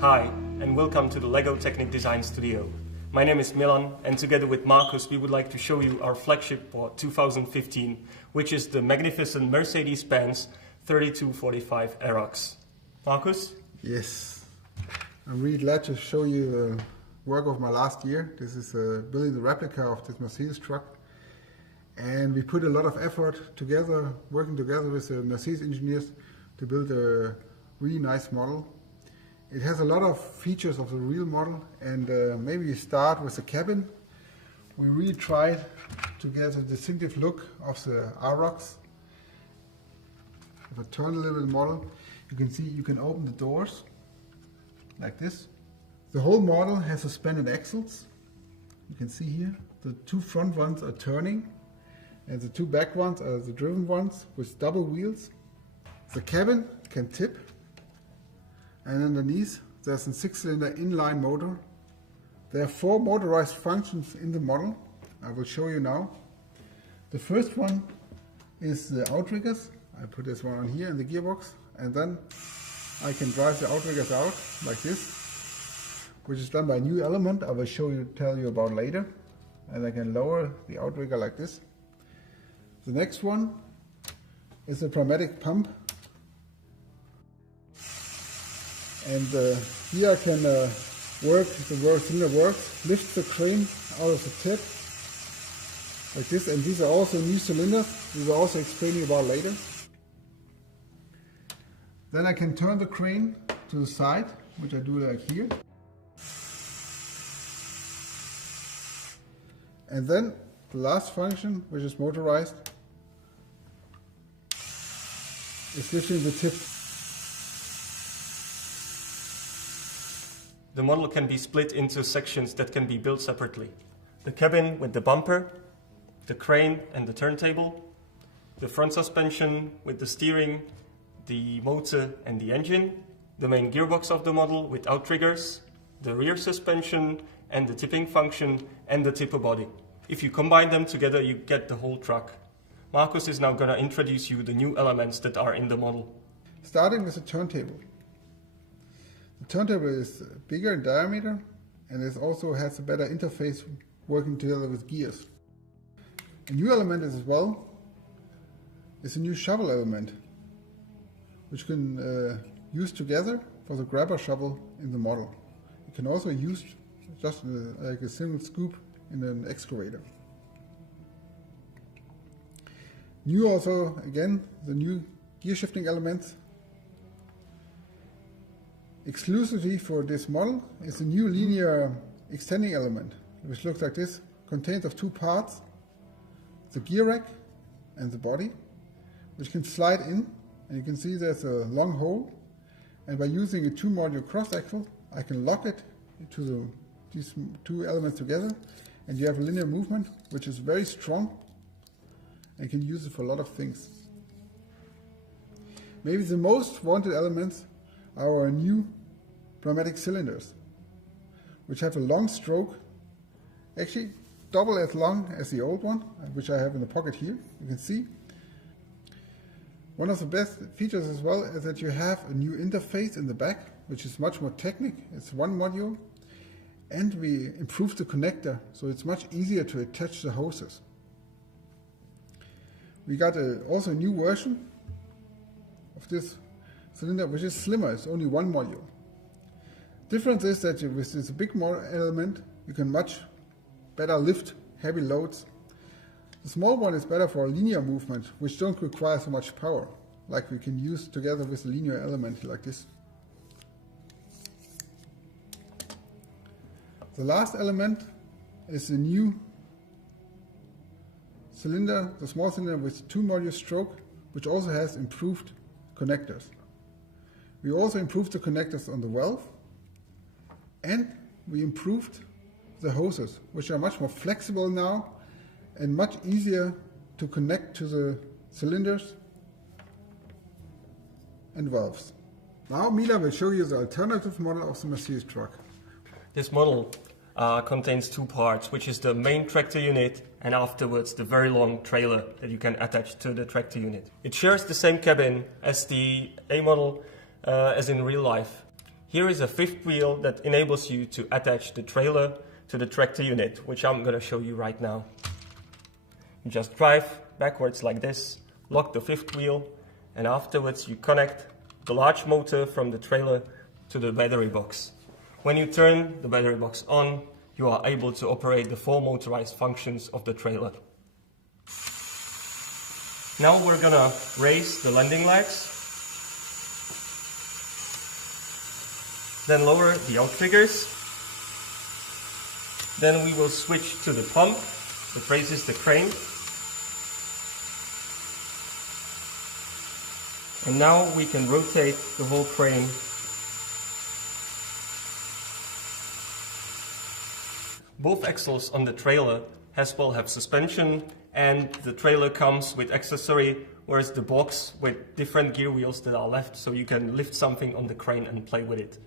Hi, and welcome to the LEGO Technic Design Studio. My name is Milan, and together with Marcus we would like to show you our flagship for 2015, which is the magnificent Mercedes-Benz 3245 Arocs. Marcus? Yes, I'm really glad to show you the work of my last year. This is building the replica of this Mercedes truck. And we put a lot of effort together, working together with the Mercedes engineers to build a really nice model. It has a lot of features of the real model, and maybe we start with the cabin. We really tried to get a distinctive look of the Arocs. If I turn a little bit the model, you can see you can open the doors like this. The whole model has suspended axles. You can see here the two front ones are turning, and the two back ones are the driven ones with double wheels. The cabin can tip, and underneath there's a 6-cylinder inline motor. There are 4 motorized functions in the model. I will show you now. The first one is the outriggers. I put this one on here in the gearbox, and then I can drive the outriggers out like this, which is done by a new element I will tell you about later. And I can lower the outrigger like this. The next one is the pneumatic pump. And here I can work the cylinder works, lift the crane out of the tip like this. And these are also new cylinders. We will also explain you about later. Then I can turn the crane to the side, which I do like here. And then the last function, which is motorized, is lifting the tip. The model can be split into sections that can be built separately. The cabin with the bumper, the crane and the turntable, the front suspension with the steering, the motor and the engine, the main gearbox of the model with outriggers, the rear suspension and the tipping function, and the tipper body. If you combine them together, you get the whole truck. Marcus is now going to introduce you the new elements that are in the model. Starting with the turntable. The turntable is bigger in diameter, and it also has a better interface working together with gears. A new element as well is a new shovel element, which can use together for the grabber shovel in the model. You can also use just like a single scoop in an excavator. New also, again, the new gear shifting elements. Exclusively for this model is a new linear extending element, which looks like this, contains of 2 parts, the gear rack and the body, which can slide in, and you can see there's a long hole, and by using a 2-module cross axle, I can lock it to these 2 elements together, and you have a linear movement, which is very strong, and you can use it for a lot of things. Maybe the most wanted elements are our new pneumatic cylinders, which have a long stroke, actually double as long as the old one, which I have in the pocket here. You can see. One of the best features as well is that you have a new interface in the back, which is much more Technic. It's 1 module, and we improved the connector, so it's much easier to attach the hoses. We got also a new version of this cylinder, which is slimmer. It's only 1 module. Difference is that with this big element, you can much better lift heavy loads. The small one is better for linear movement, which don't require so much power, like we can use together with a linear element like this. The last element is the new cylinder, the small cylinder with 2-module stroke, which also has improved connectors. We also improved the connectors on the valve, and we improved the hoses, which are much more flexible now and much easier to connect to the cylinders and valves. Now Mila will show you the alternative model of the Mercedes truck. This model contains 2 parts, which is the main tractor unit and afterwards the very long trailer that you can attach to the tractor unit. It shares the same cabin as the A model as in real life. Here is a fifth wheel that enables you to attach the trailer to the tractor unit, which I'm going to show you right now. You just drive backwards like this, lock the fifth wheel, and afterwards you connect the large motor from the trailer to the battery box. When you turn the battery box on, you are able to operate the four motorized functions of the trailer. Now we're gonna raise the landing legs, then lower the outriggers, then we will switch to the pump that raises the crane. And now we can rotate the whole crane. Both axles on the trailer as well have suspension, and the trailer comes with accessory, whereas the box with different gear wheels that are left, so you can lift something on the crane and play with it.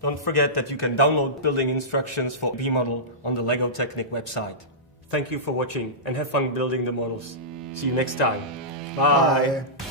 Don't forget that you can download building instructions for B model on the LEGO Technic website. Thank you for watching and have fun building the models. See you next time. Bye. Bye.